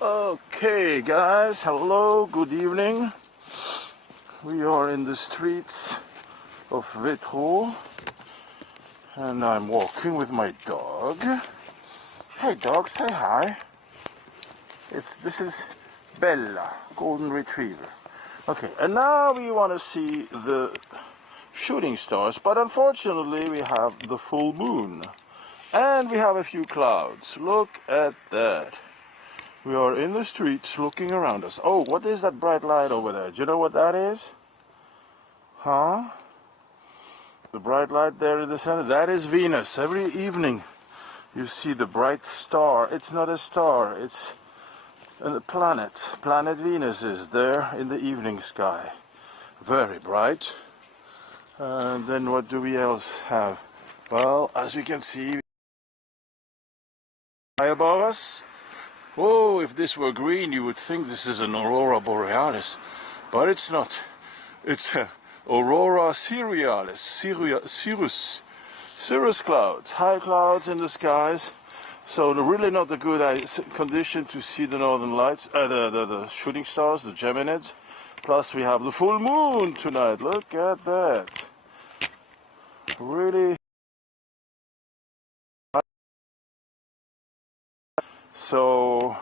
Okay guys, hello, good evening. We are in the streets of Vétro and I'm walking with my dog. Hey dog, say hi. This is Bella, golden retriever. Okay, and now we want to see the shooting stars, but unfortunately we have the full moon and we have a few clouds. Look at that. We are in the streets looking around us. Oh, what is that bright light over there? Do you know what that is? Huh? The bright light there in the center, that is Venus. Every evening you see the bright star. It's not a star, it's a planet. Planet Venus is there in the evening sky. Very bright. And then what do we else have? Well, as we can see, high above us. Oh, if this were green, you would think this is an aurora borealis, but it's not. It's aurora cerealis, cirrus clouds, high clouds in the skies. So really not a good condition to see the northern lights, the shooting stars, the Geminids. Plus we have the full moon tonight. Look at that. Really. So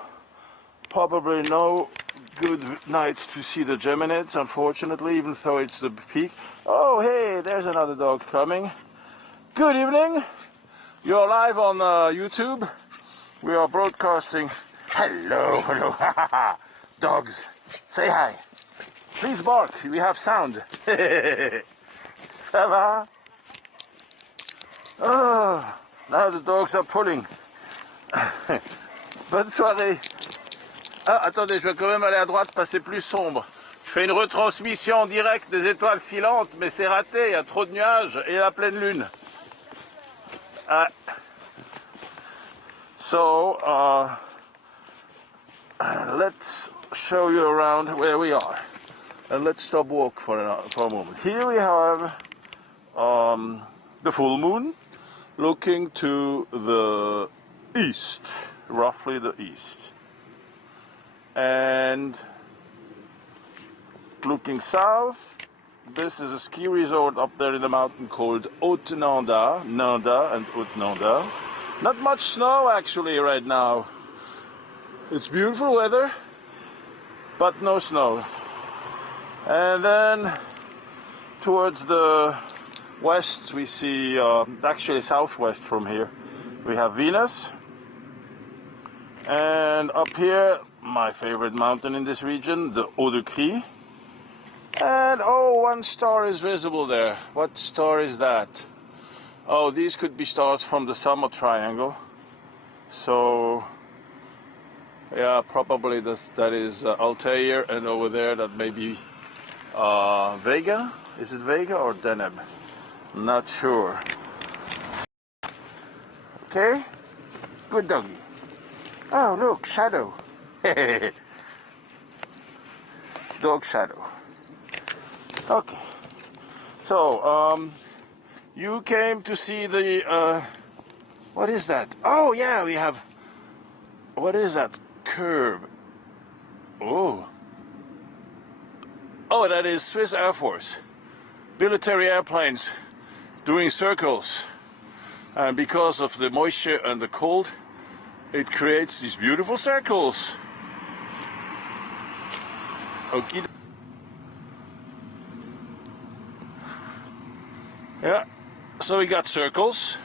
probably no good nights to see the Geminids, unfortunately, even though it's the peak. Oh, hey, there's another dog coming. Good evening. You're live on YouTube. We are broadcasting. Hello, hello. Dogs, say hi. Please bark. We have sound. Ça va? Oh, now the dogs are pulling. Bonne soirée. Ah, attendez, je vais quand même aller à droite, passer plus sombre. Je fais une retransmission en direct des étoiles filantes, mais c'est raté, il y a trop de nuages et la pleine lune. So, let's show you around where we are. And let's stop walk for a moment. Here we have the full moon looking to the east, roughly the east. And looking south, this is a ski resort up there in the mountain called Haute-Nanda, Nanda and Haute-Nanda. Not much snow actually right now. It's beautiful weather, but no snow. And then towards the west we see, actually southwest from here, we have Venus. And up here, my favorite mountain in this region, the Haut de Cry. And oh, one star is visible there. What star is that? Oh, these could be stars from the Summer Triangle. So, yeah, probably that is Altair, and over there that may be Vega. Is it Vega or Deneb? Not sure. Okay, good doggy. Oh, look, shadow. Dog shadow. Okay. So, you came to see the, what is that? Oh, yeah, we have, what is that? Curve. Oh. Oh, that is Swiss Air Force. Military airplanes doing circles. And because of the moisture and the cold, it creates these beautiful circles. Okay. Yeah, so we got circles,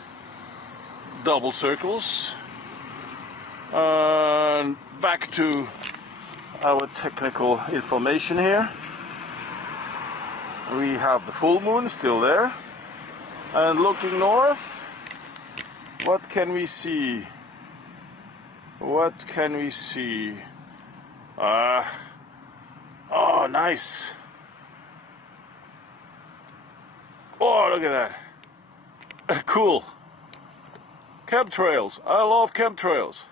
double circles, and back to our technical information here. We have the full moon still there, and looking north, what can we see? What can we see? Oh, nice. Oh, look at that. Cool. Chemtrails. I love chemtrails.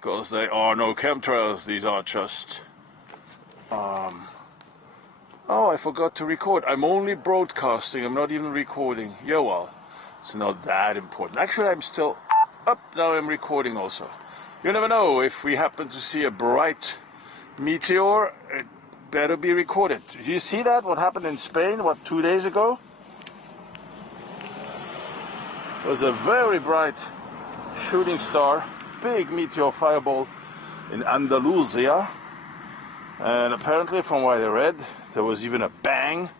Because they are no chemtrails. These are just... Oh, I forgot to record. I'm only broadcasting. I'm not even recording. Yeah, well, it's not that important. Actually, I'm still up. Now I'm recording also. You never know, if we happen to see a bright meteor, it better be recorded. Did you see that? What happened in Spain, 2 days ago? It was a very bright shooting star, big meteor fireball in Andalusia. And apparently, from what I read, there was even a bang.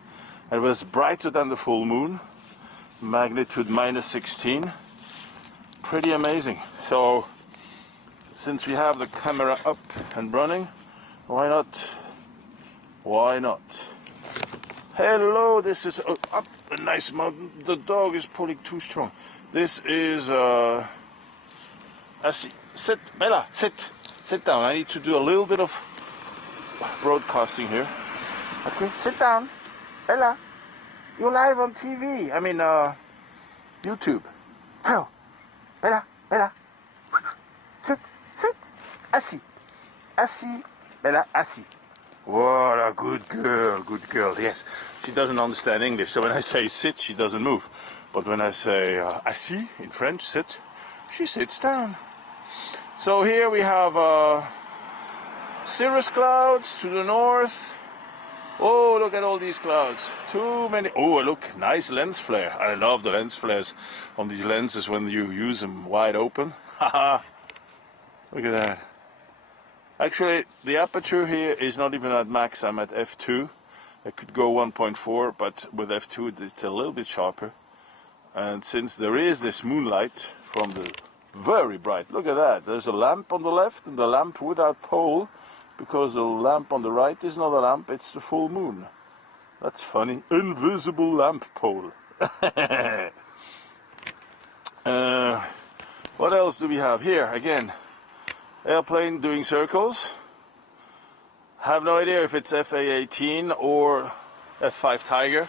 It was brighter than the full moon, magnitude -16. Pretty amazing. So, since we have the camera up and running, why not? Why not? Hello, this is up a nice mountain. The dog is pulling too strong. This is sit, Bella, sit down. I need to do a little bit of broadcasting here. Okay, sit down, Bella. You're live on TV. I mean, YouTube. Hello, Bella. Sit. Assis, Bella, assis. What a good girl. Yes, she doesn't understand English, so when I say sit, she doesn't move. But when I say assis in French, sit, she sits down. So here we have cirrus clouds to the north. Oh, look at all these clouds. Too many. Oh, look, nice lens flare. I love the lens flares on these lenses when you use them wide open. Haha. Look at that. Actually, the aperture here is not even at max. I'm at f2. I could go 1.4, but with f2 it's a little bit sharper. And since there is this moonlight from the very bright, look at that. There's a lamp on the left and the lamp without pole, because the lamp on the right is not a lamp, it's the full moon. That's funny. Invisible lamp pole. What else do we have here? Again, airplane doing circles. Have no idea if it's FA-18 or F-5 Tiger.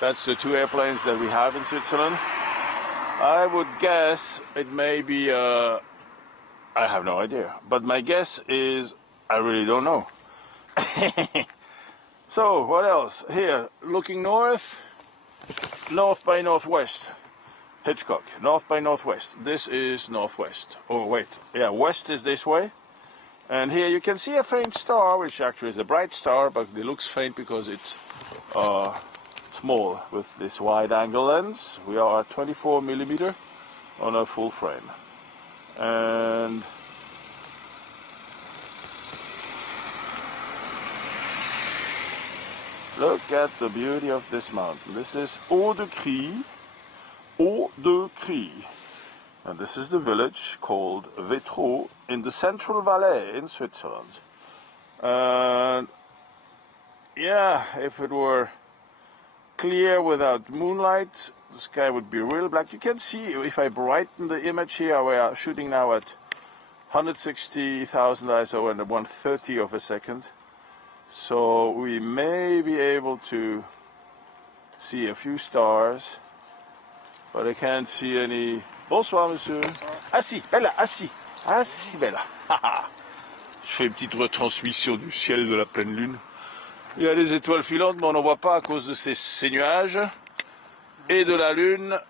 That's the two airplanes that we have in Switzerland. I would guess it may be, I have no idea. But my guess is, I really don't know. So, what else? Here, looking north by northwest. Hitchcock, north by northwest. This is northwest. Oh, wait. Yeah, west is this way. And here you can see a faint star, which actually is a bright star, but it looks faint because it's small with this wide angle lens. We are at 24mm on a full frame. And look at the beauty of this mountain. This is Haut de Crie. Haut de Crie. And this is the village called Vétro in the Central Valley in Switzerland. And yeah, if it were clear without moonlight, the sky would be real black. You can see, if I brighten the image here, we are shooting now at 160,000 ISO and 1/30 of a second. So we may be able to see a few stars, but I can't see any. Bonsoir, monsieur. Assis, Bella, assis. Assis, Bella. Je fais une petite retransmission du ciel de la pleine lune. Il y a des étoiles filantes, mais on n'en voit pas à cause de ces nuages et de la lune.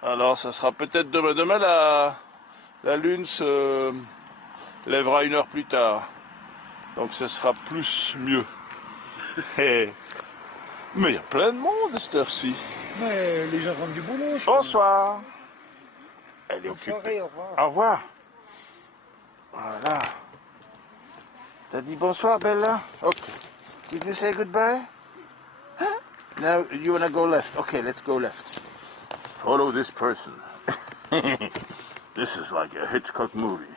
Alors, ça sera peut-être demain. Demain, la lune se lèvera 1 heure plus tard. Donc, ce sera mieux. Mais il y a plein de monde à cette heure-ci. Mais les gens rentrent du boulot. Bonsoir. Elle est occupée. Soirée, au revoir. Au revoir. Voilà. T'as dit bonsoir, Bella? Okay. Did you say goodbye? Huh? Now you wanna go left. Okay, let's go left. Follow this person. This is like a Hitchcock movie.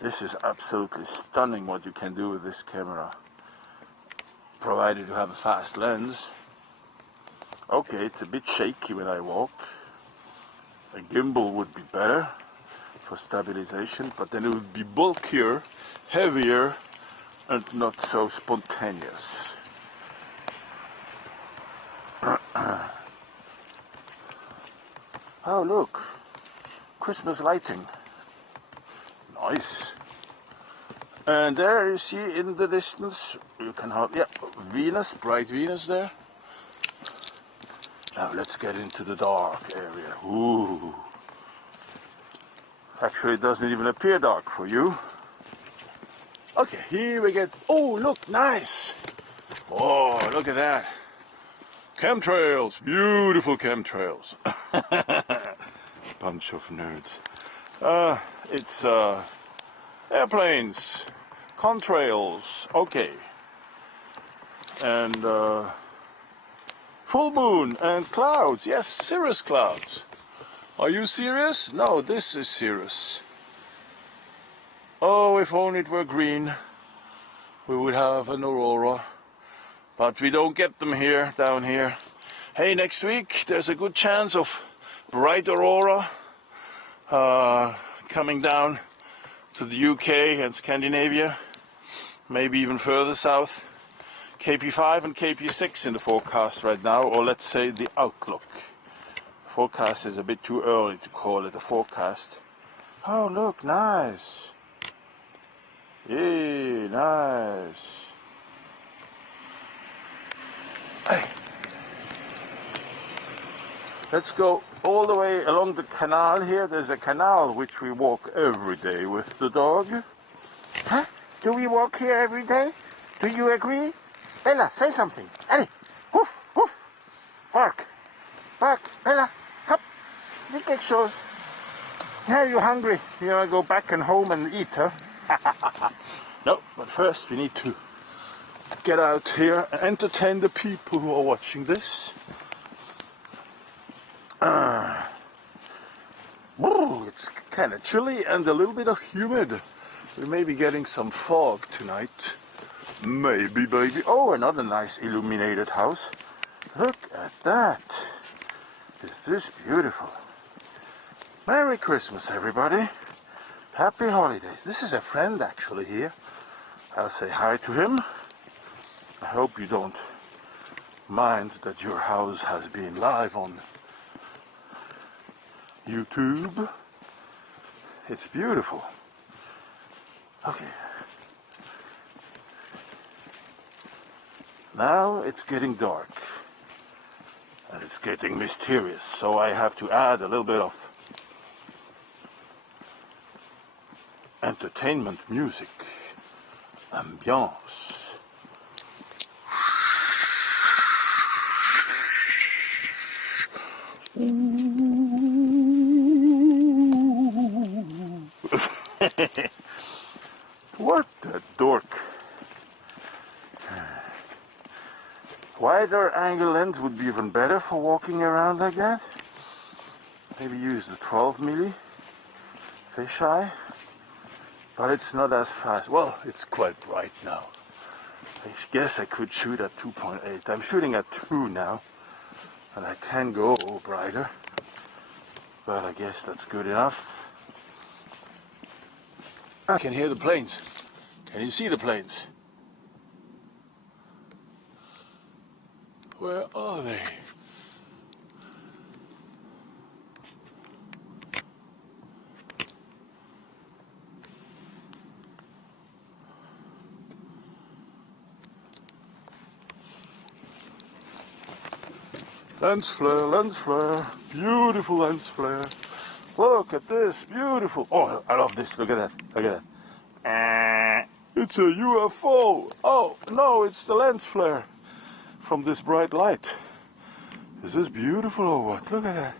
This is absolutely stunning what you can do with this camera, provided you have a fast lens. Okay, it's a bit shaky when I walk. A gimbal would be better for stabilization, but then it would be bulkier, heavier, and not so spontaneous. Oh, look, Christmas lighting. Nice. And there you see in the distance, you can have, yeah, Venus, bright Venus there. Now let's get into the dark area. Ooh. Actually, it doesn't even appear dark for you. Okay, here we get... Oh, look, nice! Oh, look at that. Chemtrails, beautiful chemtrails. Bunch of nerds. It's airplanes, contrails, okay. And full moon and clouds, yes, cirrus clouds. Are you serious? No, this is serious. Oh, if only it were green, we would have an aurora. But we don't get them here, down here. Hey, next week there's a good chance of bright aurora coming down to the UK and Scandinavia, maybe even further south. KP5 and KP6 in the forecast right now, or let's say the outlook. Forecast is a bit too early to call it a forecast. Oh, look, nice. Yay, nice. Hey. Let's go all the way along the canal here. There's a canal which we walk every day with the dog. Huh? Do we walk here every day? Do you agree? Bella, say something. Allez, woof, woof. Bark. Bark. Bella, hop. Dis quelque chose. Yeah, you're hungry. You want to go back and home and eat, huh? No, but first we need to get out here and entertain the people who are watching this. It's kind of chilly and a little bit of humid. We may be getting some fog tonight. Maybe, baby. Oh, another nice illuminated house. Look at that. Is this beautiful? Merry Christmas, everybody. Happy holidays. This is a friend actually here. I'll say hi to him. I hope you don't mind that your house has been live on YouTube. It's beautiful. Okay. Now it's getting dark. And it's getting mysterious. So I have to add a little bit of entertainment music. Ambiance. What a dork. Wider angle lens would be even better for walking around like that. Maybe use the 12 milli fisheye. But it's not as fast. Well, it's quite bright now. I guess I could shoot at 2.8. I'm shooting at 2 now. And I can go brighter. But I guess that's good enough. I can hear the planes. Can you see the planes? Where are they? Lens flare, beautiful lens flare. Look at this, beautiful. Oh, I love this, look at that, look at that. It's a UFO. Oh, no, it's the lens flare from this bright light. Is this beautiful or what? Look at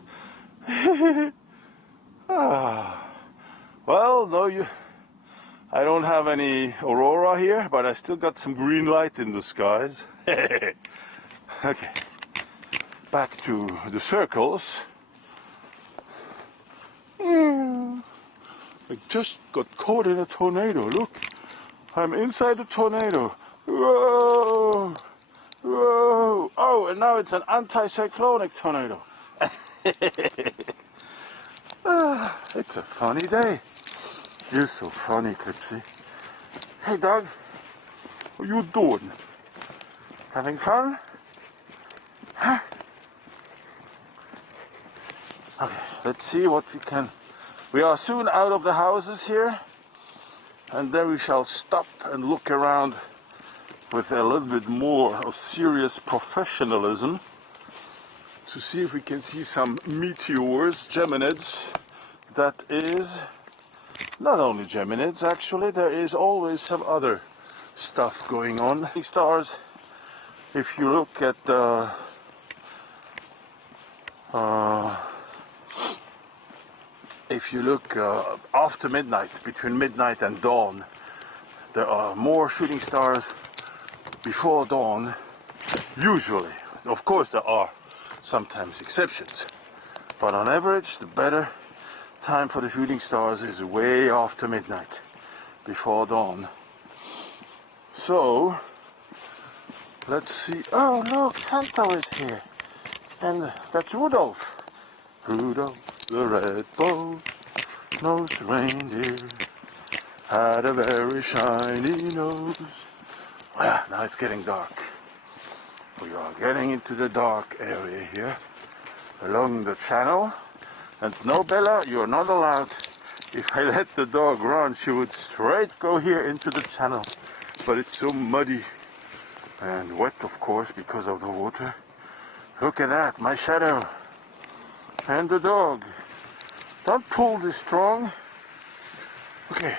that. Well, no, I don't have any aurora here, but I still got some green light in the skies. Okay. Back to the circles. I just got caught in a tornado. Look, I'm inside the tornado. Whoa! Whoa! Oh, and now it's an anticyclonic tornado. It's a funny day. You're so funny, Clipsy. Hey, dog. What are you doing? Having fun? Huh? Okay, let's see what we can... We are soon out of the houses here, and then we shall stop and look around with a little bit more of serious professionalism to see if we can see some meteors, Geminids. That is not only Geminids, actually, there is always some other stuff going on. Stars, if you look at after midnight, between midnight and dawn, there are more shooting stars before dawn, usually. Of course there are sometimes exceptions, but on average the better time for the shooting stars is way after midnight, before dawn. So let's see. Oh look, Santa is here, and that's Rudolph. Rudolph the red-nosed reindeer had a very shiny nose. Ah, now it's getting dark. We are getting into the dark area here, along the channel. And no, Bella, you're not allowed. If I let the dog run, she would straight go here into the channel. But it's so muddy and wet, of course, because of the water. Look at that, my shadow. And the dog. Don't pull this strong. Okay,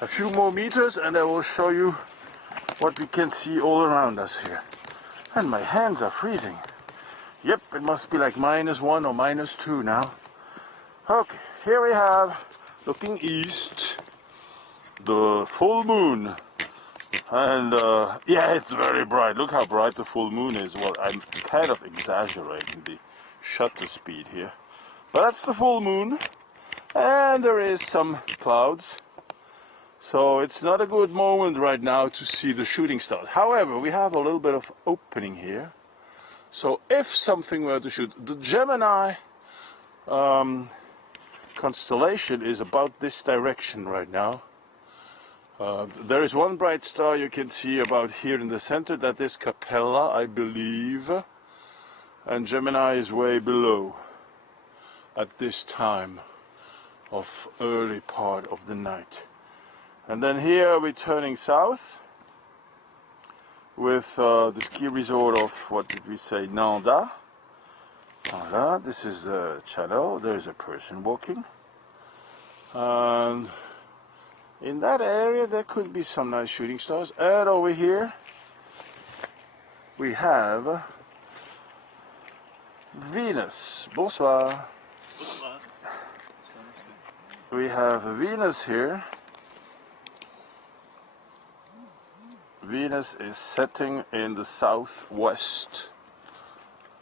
a few more meters and I will show you what we can see all around us here. And my hands are freezing. Yep, it must be like -1 or -2 now. Okay, here we have, looking east, the full moon. And yeah, it's very bright. Look how bright the full moon is. Well, I'm kind of exaggerating the shutter speed here. But that's the full moon. And there is some clouds. So it's not a good moment right now to see the shooting stars. However, we have a little bit of opening here. So if something were to shoot, the Gemini constellation is about this direction right now. There is one bright star you can see about here in the center. That is Capella, I believe. And Gemini is way below at this time of early part of the night. And then here we're turning south with the ski resort of, what did we say, Nanda. Voilà, this is the channel. There's a person walking. And in that area there could be some nice shooting stars. And over here we have Venus. Bonsoir. Bonsoir. We have Venus here. Venus is setting in the southwest,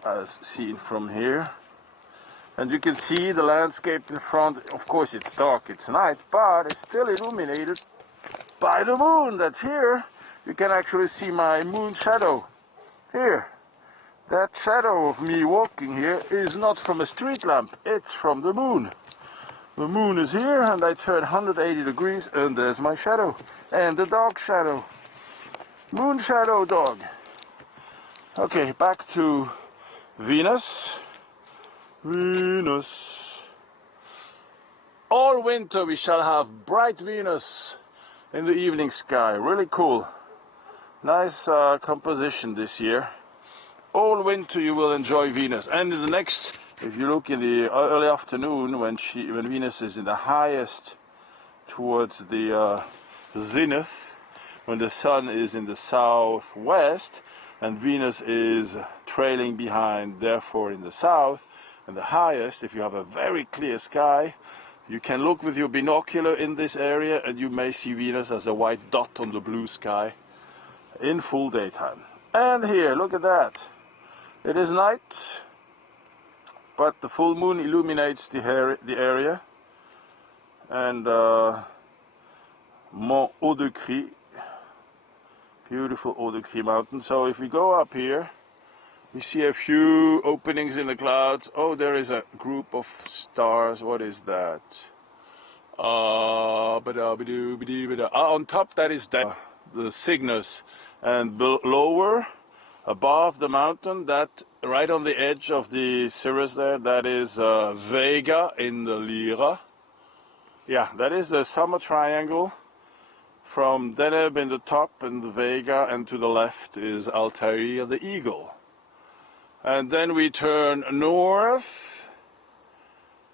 as seen from here. And you can see the landscape in front. Of course it's dark, it's night, but it's still illuminated by the moon that's here. You can actually see my moon shadow here. That shadow of me walking here is not from a street lamp, it's from the moon. The moon is here and I turn 180 degrees and there's my shadow. And the dog shadow. Moon shadow dog. Okay, back to Venus. Venus. All winter we shall have bright Venus in the evening sky. Really cool. Nice composition this year. All winter you will enjoy Venus. And in the next, if you look in the early afternoon when Venus is in the highest towards the zenith, when the sun is in the southwest and Venus is trailing behind, therefore in the south, and the highest, if you have a very clear sky, you can look with your binocular in this area and you may see Venus as a white dot on the blue sky in full daytime. And here, look at that. It is night, but the full moon illuminates the area. And Mont Haut-de-Cry, beautiful Haut-de-Cry mountain. So if we go up here, we see a few openings in the clouds. Oh, there is a group of stars. What is that? On top, that is the Cygnus. And lower, above the mountain, that right on the edge of the cirrus there, that is Vega in the Lyra. Yeah, that is the summer triangle. From Deneb in the top and the Vega, and to the left is Altair the Eagle. And then we turn north.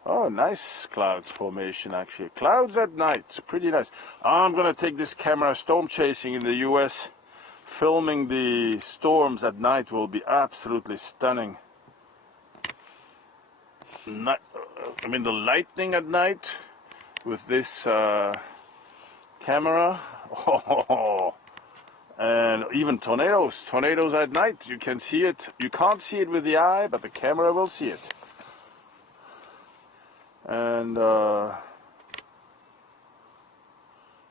Oh, nice clouds formation actually. Clouds at night, pretty nice. I'm gonna take this camera storm chasing in the US. Filming the storms at night will be absolutely stunning. I mean the lightning at night with this camera. Oh, and even tornadoes. Tornadoes at night, you can see it. You can't see it with the eye, but the camera will see it. And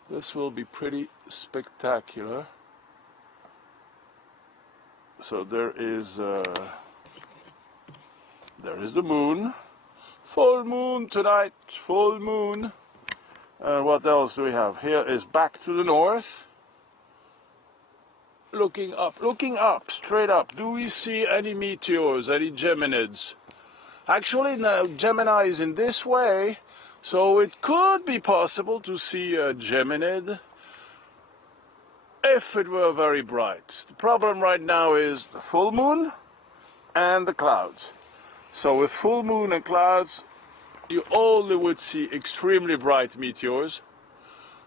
this will be pretty spectacular. So there is the moon. Full moon tonight, full moon. And what else do we have? Here is back to the north. Looking up, straight up. Do we see any meteors, any Geminids? Actually, now Gemini is in this way, so it could be possible to see a Geminid if it were very bright. The problem right now is the full moon and the clouds. So with full moon and clouds, you only would see extremely bright meteors.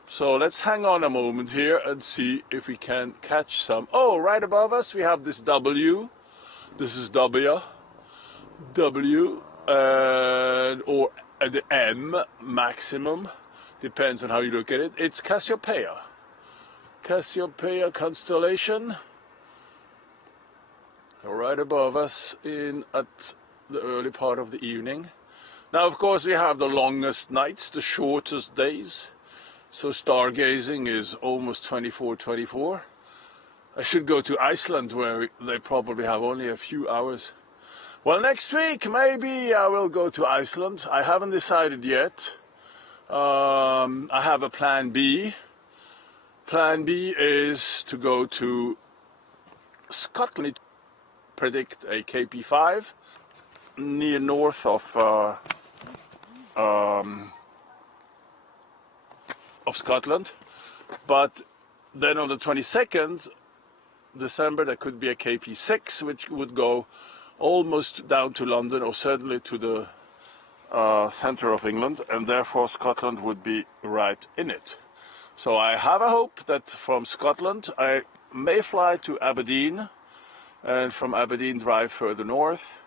So let's hang on a moment here and see if we can catch some. Oh, right above us we have this W. This is W, or the M maximum, depends on how you look at it. It's Cassiopeia. Cassiopeia constellation, right above us at the early part of the evening. Now, of course, we have the longest nights, the shortest days. So stargazing is almost 24/24. I should go to Iceland where they probably have only a few hours. Well, next week maybe I will go to Iceland. I haven't decided yet. I have a plan B. Plan B is to go to Scotland, predict a KP5 near north of Scotland, but then on the 22nd December there could be a KP6 which would go almost down to London, or certainly to the center of England, and therefore Scotland would be right in it. So I have a hope that from Scotland I may fly to Aberdeen, and from Aberdeen drive further north,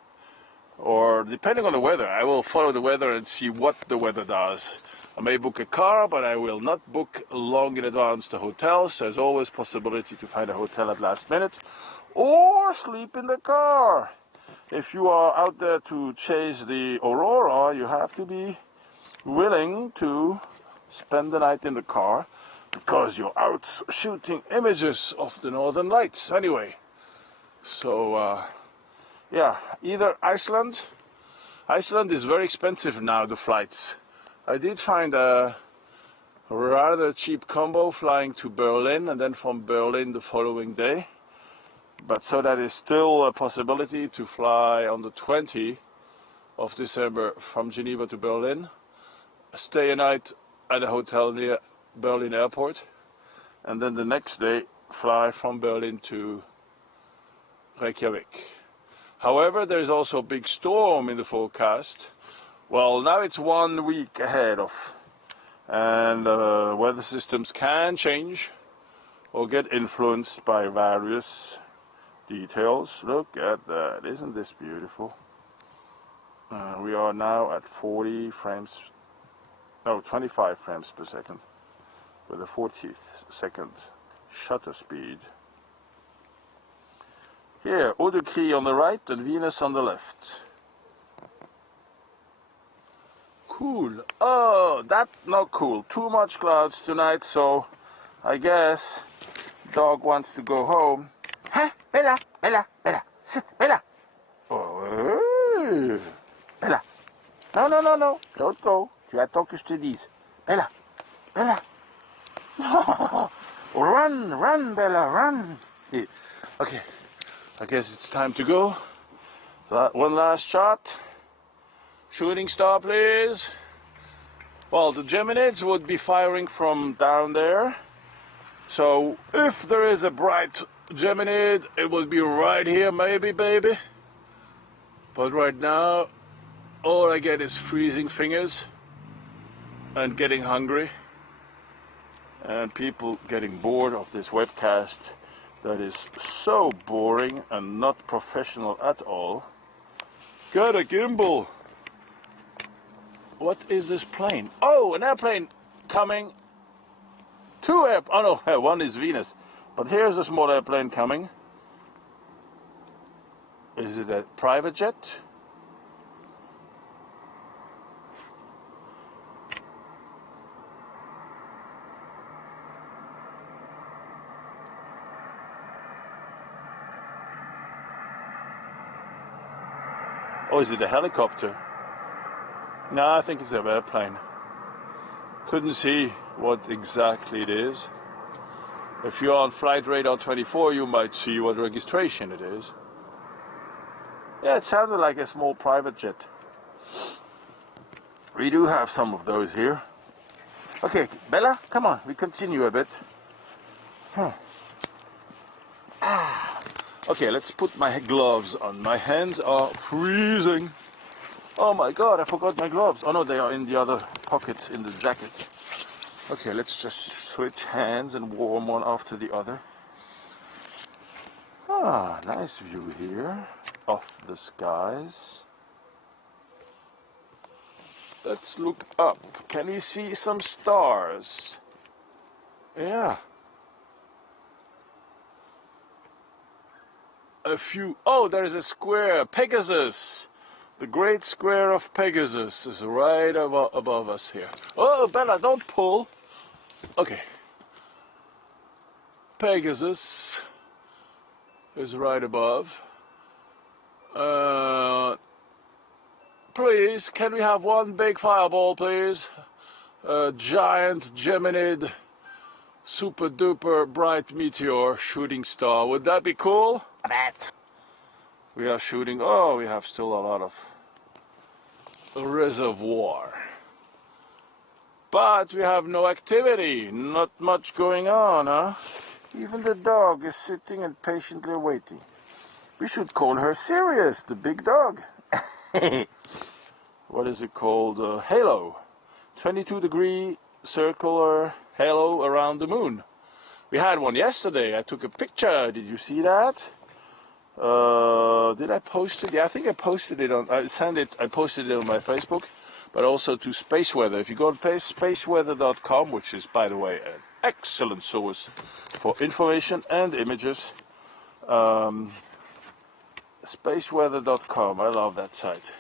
or depending on the weather, I will follow the weather and see what the weather does. I may book a car, but I will not book long in advance the hotels. There's always possibility to find a hotel at last minute, or sleep in the car. If you are out there to chase the aurora, you have to be willing to spend the night in the car, because you're out shooting images of the northern lights anyway. So yeah, either Iceland. Iceland is very expensive now, the flights. I did find a rather cheap combo flying to Berlin and then from Berlin the following day. But so that is still a possibility to fly on the 20th of December from Geneva to Berlin, stay a night at a hotel near Berlin airport, and then the next day fly from Berlin to Reykjavik. However, there is also a big storm in the forecast. Well, now it's 1 week ahead of, and weather systems can change or get influenced by various details. Look at that, isn't this beautiful? We are now at 25 frames per second with a 40-second shutter speed. Here, Eau de Crie on the right and Venus on the left. Cool. Oh, that's not cool. Too much clouds tonight, so I guess dog wants to go home. Huh? Bella, Bella, Bella, sit, Bella. Oh, Bella. No, no, no, no, don't go. Tu attends que je te dise. Bella, Bella. Run, run, Bella, run. Okay, I guess it's time to go. One last shot. Shooting star, please. Well, the Geminids would be firing from down there. So if there is a bright Geminid, it will be right here, maybe, baby. But right now, all I get is freezing fingers and getting hungry, and people getting bored of this webcast that is so boring and not professional at all. Got a gimbal. What is this plane? Oh, an airplane coming. Oh no, one is Venus. But here's a small airplane coming. Is it a private jet? Or is it a helicopter? No, I think it's an airplane. Couldn't see what exactly it is. If you're on Flight Radar 24, you might see what registration it is. Yeah, it sounded like a small private jet. We do have some of those here. Okay, Bella, come on, we continue a bit. Okay, let's put my gloves on. My hands are freezing. Oh my god, I forgot my gloves. Oh no, they are in the other pocket in the jacket. Okay, let's just switch hands and warm one after the other. Ah, nice view here of the skies. Let's look up. Can we see some stars? Yeah. A few. Oh, there's a square. Pegasus. The great square of Pegasus is right above us here. Oh, Bella, don't pull. Okay. Pegasus is right above. Please, can we have one big fireball, please? A giant Geminid super duper bright meteor shooting star. Would that be cool? I bet. We are shooting. Oh, we have still a lot of reservoir. But we have no activity. Not much going on, huh? Even the dog is sitting and patiently waiting. We should call her Sirius, the big dog. What is it called? Halo. 22-degree circular halo around the moon. We had one yesterday. I took a picture. Did you see that? Did I post it? Yeah, I think I posted it on. I posted it on my Facebook, but also to Space Weather. If you go to spaceweather.com, which is, by the way, an excellent source for information and images. Spaceweather.com. I love that site.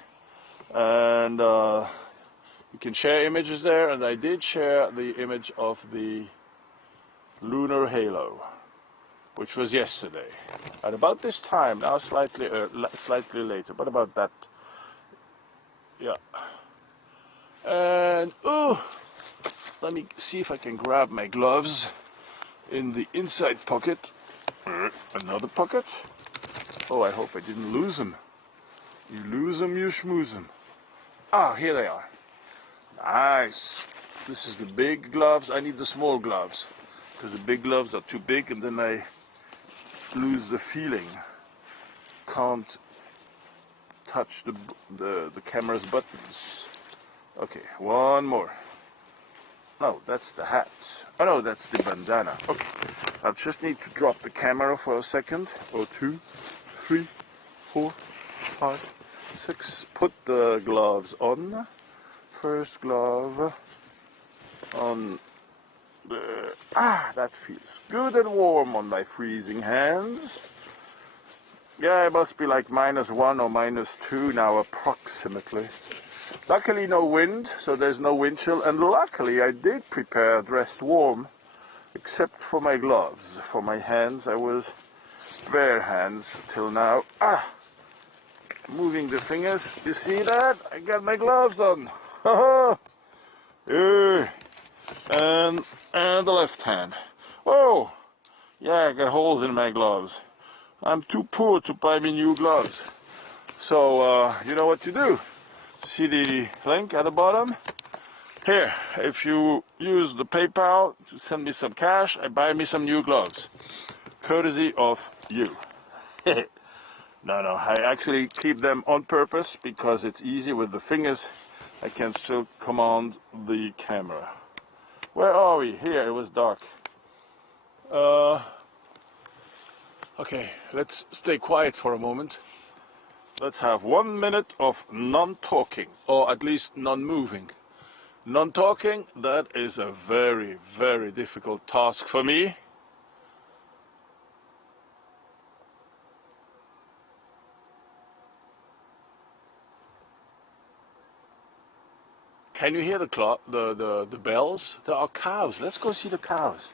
And you can share images there, and I did share the image of the lunar halo, which was yesterday at about this time. Now slightly later, but about that. Yeah. And let me see if I can grab my gloves in the inside pocket. Another pocket. Oh, I hope I didn't lose them. You lose them, you schmooze them. Ah, here they are. Nice. This is the big gloves. I need the small gloves because the big gloves are too big, and then I lose the feeling. Can't touch the camera's buttons. Okay, one more. No, that's the hat. Oh no, that's the bandana. Okay, I just need to drop the camera for a second. Or 2, 3, 4, 5, 6. Put the gloves on. First glove on the... that feels good and warm on my freezing hands. Yeah, it must be like -1 or -2 now approximately. Luckily no wind, so there's no wind chill, and luckily I did prepare dressed warm, except for my gloves. For my hands, I was bare hands till now. Moving the fingers, you see that? I got my gloves on. And the left hand. Oh, yeah, I got holes in my gloves. I'm too poor to buy me new gloves. So, you know what to do. See the link at the bottom? Here, if you use the PayPal to send me some cash, I buy me some new gloves. Courtesy of you. No, no, I actually keep them on purpose because it's easy with the fingers. I can still command the camera. Where are we? Here, it was dark. Okay, let's stay quiet for a moment. Let's have 1 minute of non-talking, or at least non-moving. Non-talking, that is a very, very difficult task for me. Can you hear the bells? There are cows. Let's go see the cows.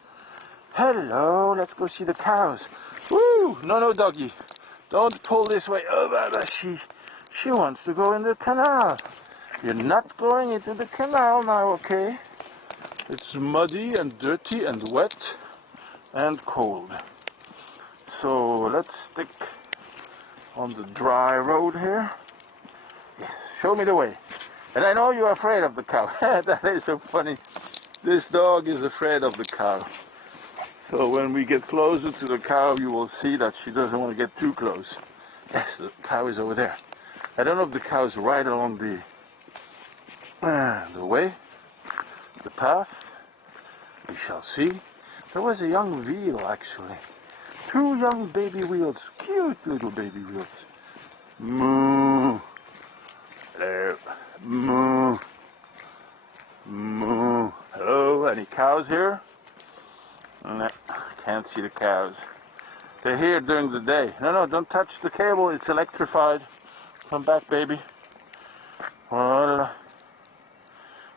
Hello, let's go see the cows. Woo! No, no, doggy. Don't pull this way. Oh, she wants to go in the canal. You're not going into the canal now, okay? It's muddy and dirty and wet and cold. So let's stick on the dry road here. Yes, show me the way. And I know you're afraid of the cow. That is so funny. This dog is afraid of the cow. So when we get closer to the cow, you will see that she doesn't want to get too close. Yes, the cow is over there. I don't know if the cow is right along the way, the path. We shall see. There was a young veal, actually. 2 young baby wheels. Cute little baby wheels. Moo. Hello. Moo. Moo. Hello, any cows here? No, can't see the cows. They're here during the day. No, no, don't touch the cable. It's electrified. Come back, baby. Voila.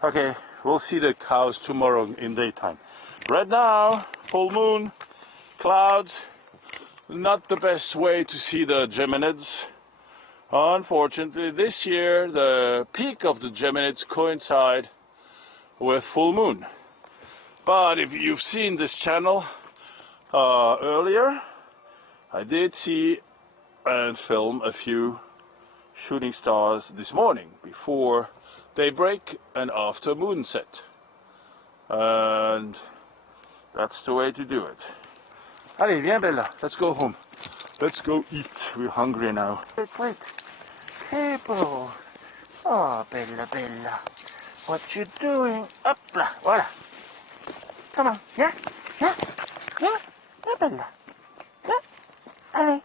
Okay, we'll see the cows tomorrow in daytime. Right now, full moon, clouds. Not the best way to see the Geminids. Unfortunately, this year, the peak of the Geminids coincide with full moon. But if you've seen this channel earlier, I did see and film a few shooting stars this morning before daybreak and after moonset. And that's the way to do it. Allez, viens Bella, let's go home. Let's go eat. We're hungry now. Wait. Cable. Oh, Bella, Bella. What you doing? Up là, voilà. Come on, yeah, Bella. Yeah, allez.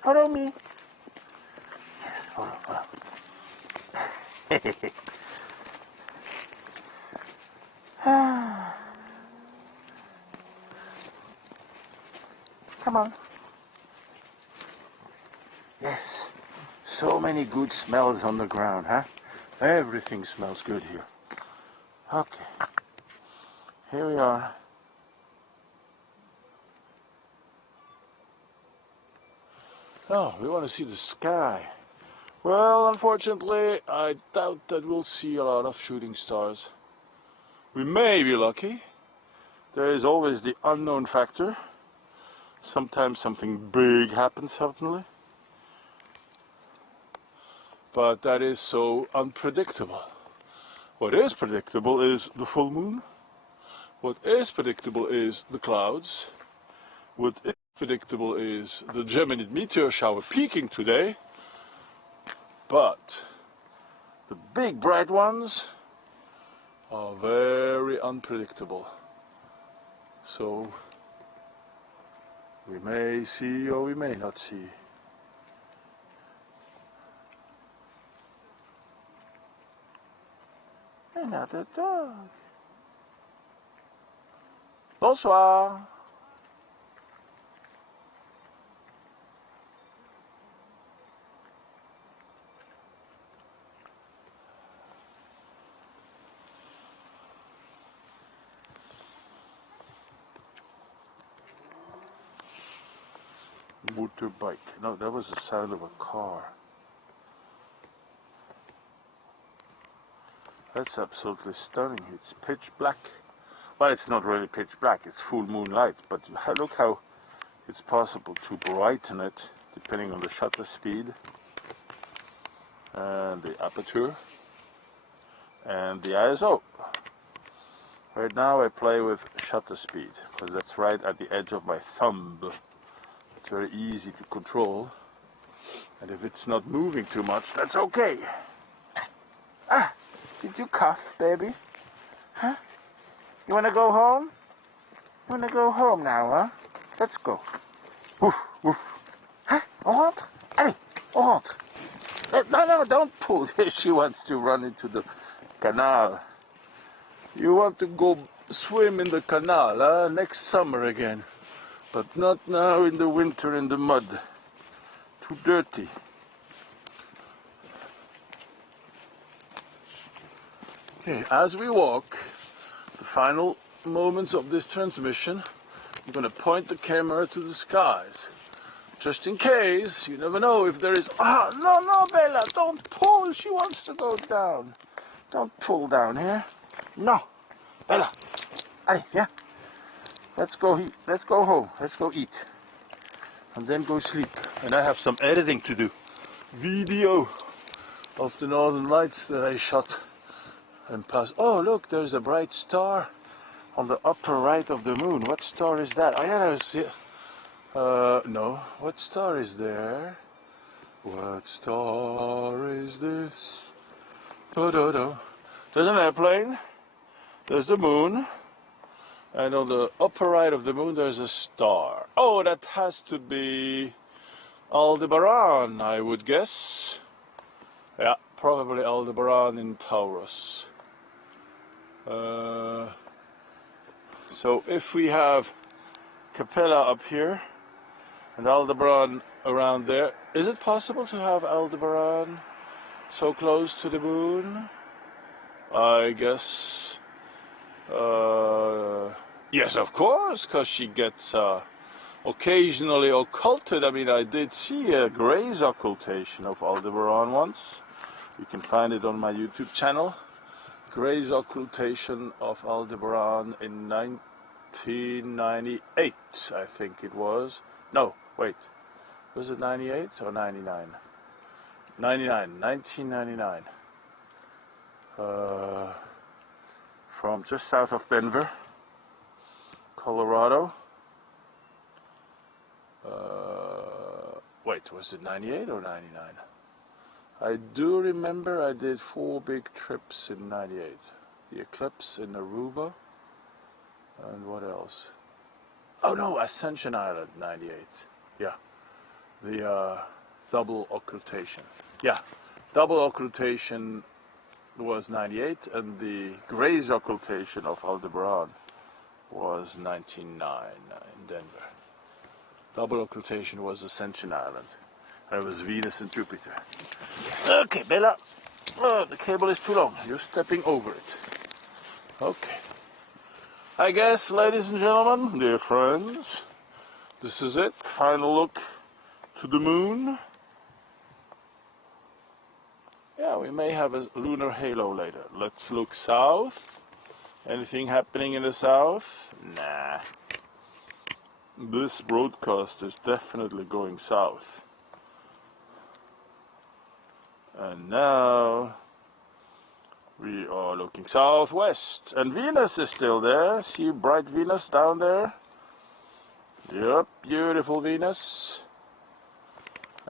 Follow me. Yes, follow. Come on. Yes, so many good smells on the ground, huh? Everything smells good here. Okay, here we are. Oh, we want to see the sky. Well, unfortunately, I doubt that we'll see a lot of shooting stars. We may be lucky. There is always the unknown factor. Sometimes something big happens suddenly. But that is so unpredictable. What is predictable is the full moon. What is predictable is the clouds. What is predictable is the Geminid meteor shower peaking today. But the big bright ones are very unpredictable. So we may see or we may not see. Another dog. Bonsoir. Motorbike. No, that was the sound of a car. That's absolutely stunning. It's pitch black. Well, it's not really pitch black. It's full moonlight. But look how it's possible to brighten it depending on the shutter speed and the aperture and the ISO. Right now I play with shutter speed because that's right at the edge of my thumb. It's very easy to control. And if it's not moving too much, that's okay. Ah, did you cough, baby? Huh? You wanna go home? You wanna go home now, huh? Let's go. Woof, woof. Huh? On rentre? Allez, on rentre. No, don't pull. She wants to run into the canal. You want to go swim in the canal, huh? Next summer again. But not now in the winter in the mud. Too dirty. Okay, as we walk, the final moments of this transmission, I'm going to point the camera to the skies. Just in case, you never know if there is... Ah, no, Bella, don't pull. She wants to go down. Don't pull down here. No. Bella. Allez, yeah. Let's go home. Let's go eat. And then go sleep. And I have some editing to do. Video of the Northern Lights that I shot. And pass. Oh, look, there's a bright star on the upper right of the moon. What star is that? Oh, yeah, I see it. No. What star is there? What star is this? There's an airplane. There's the moon. And on the upper right of the moon, there's a star. Oh, that has to be Aldebaran, I would guess. Yeah, probably Aldebaran in Taurus. So if we have Capella up here and Aldebaran around there, is it possible to have Aldebaran so close to the moon? I guess. Yes, of course, because she gets occasionally occulted. I mean, I did see a graze occultation of Aldebaran once. You can find it on my YouTube channel. Graze occultation of Aldebaran in 1998, I think it was. No, wait. Was it 98 or 99? 1999. From just south of Denver, Colorado. Wait, was it 98 or 99? I do remember I did 4 big trips in 98. The eclipse in Aruba. And what else? Oh no, Ascension Island, 98. Yeah. The double occultation. Yeah, double occultation was 98, and the graze occultation of Aldebaran was 1999 in Denver. Double occultation was Ascension Island. And it was Venus and Jupiter. Okay, Bella. Oh, the cable is too long. You're stepping over it. Okay. I guess, ladies and gentlemen, dear friends, this is it. Final look to the moon. Yeah, we may have a lunar halo later. Let's look south. Anything happening in the south? Nah. This broadcast is definitely going south. And now we are looking southwest. And Venus is still there. See bright Venus down there? Yep, beautiful Venus.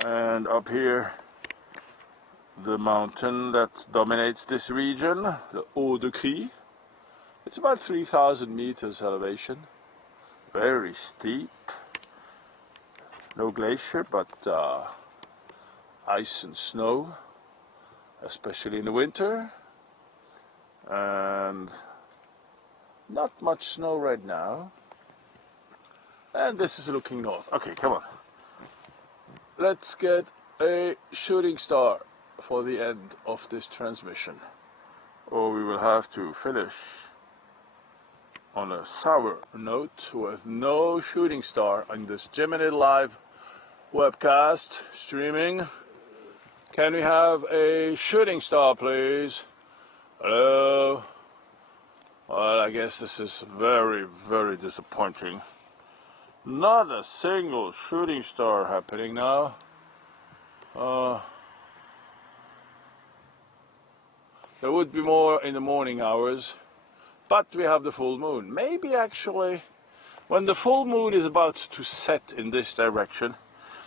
And up here, the mountain that dominates this region, the Haut de Crie. It's about 3,000 meters elevation. Very steep. No glacier, but ice and snow, especially in the winter. And not much snow right now. And this is looking north. Okay, come on. Let's get a shooting star for the end of this transmission. Or we will have to finish on a sour note with no shooting star on this Gemini live webcast streaming. Can we have a shooting star, please? Hello? Well, I guess this is very, very disappointing. Not a single shooting star happening now. There would be more in the morning hours, but we have the full moon. Maybe actually when the full moon is about to set in this direction,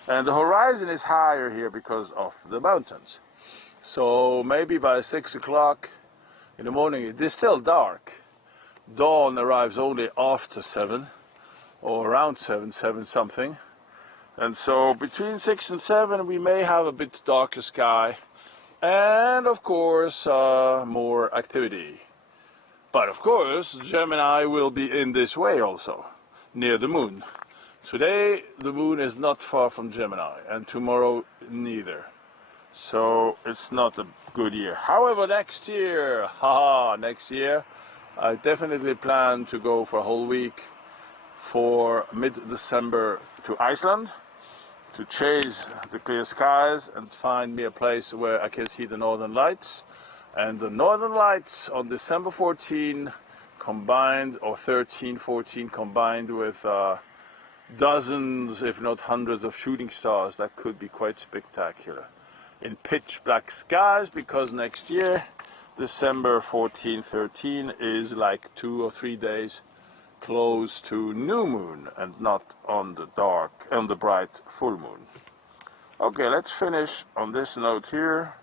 and the horizon is higher here because of the mountains. So maybe by 6 o'clock in the morning, it is still dark. Dawn arrives only after 7, or around 7 something. And so between 6 and 7 we may have a bit darker sky, and of course more activity. But of course Gemini will be in this way also, near the moon. Today the moon is not far from Gemini, and tomorrow neither. So it's not a good year. However, next year, next year, I definitely plan to go for a whole week for mid-December to Iceland, to chase the clear skies and find me a place where I can see the northern lights. And the northern lights on December 14 combined, or 13, 14 combined with dozens, if not hundreds of shooting stars, that could be quite spectacular. In pitch black skies, because next year, December 14, 13 is like 2 or 3 days close to new moon and not on the bright full moon. Okay, let's finish on this note here.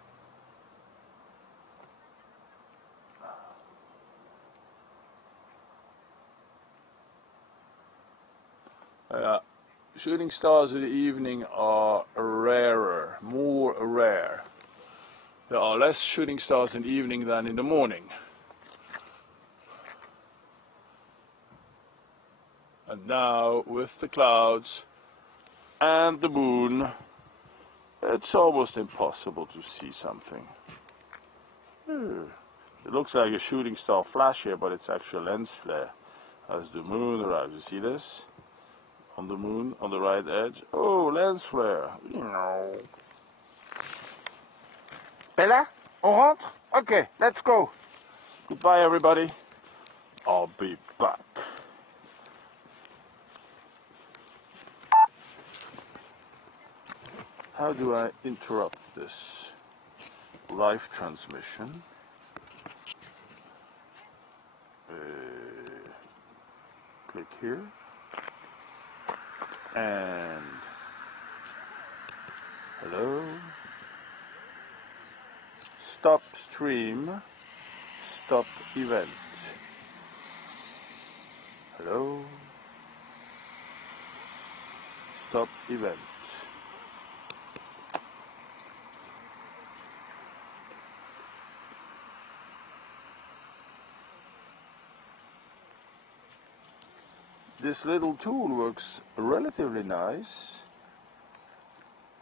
Shooting stars in the evening are rarer, more rare. There are less shooting stars in the evening than in the morning. And now, with the clouds and the moon, it's almost impossible to see something. It looks like a shooting star flash here, but it's actually a lens flare as the moon arrives. You see this? On the moon, on the right edge. Oh, lens flare. Bella, on rentre? Okay, let's go. Goodbye, everybody. I'll be back. How do I interrupt this live transmission? Click here. And hello. Stop stream. Stop event. Hello. Stop event. This little tool works relatively nice,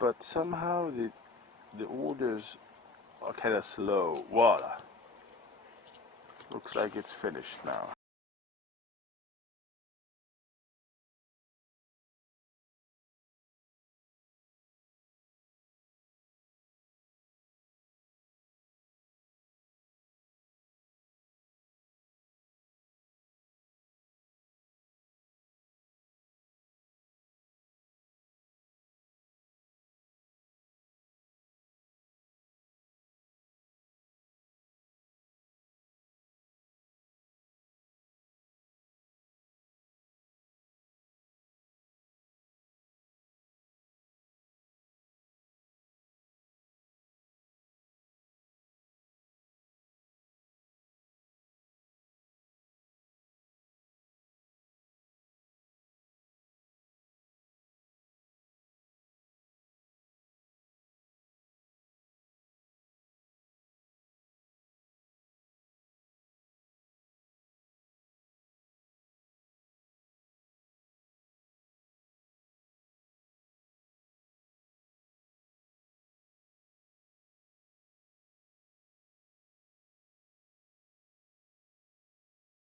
but somehow the orders are kind of slow. Voila. Looks like it's finished now.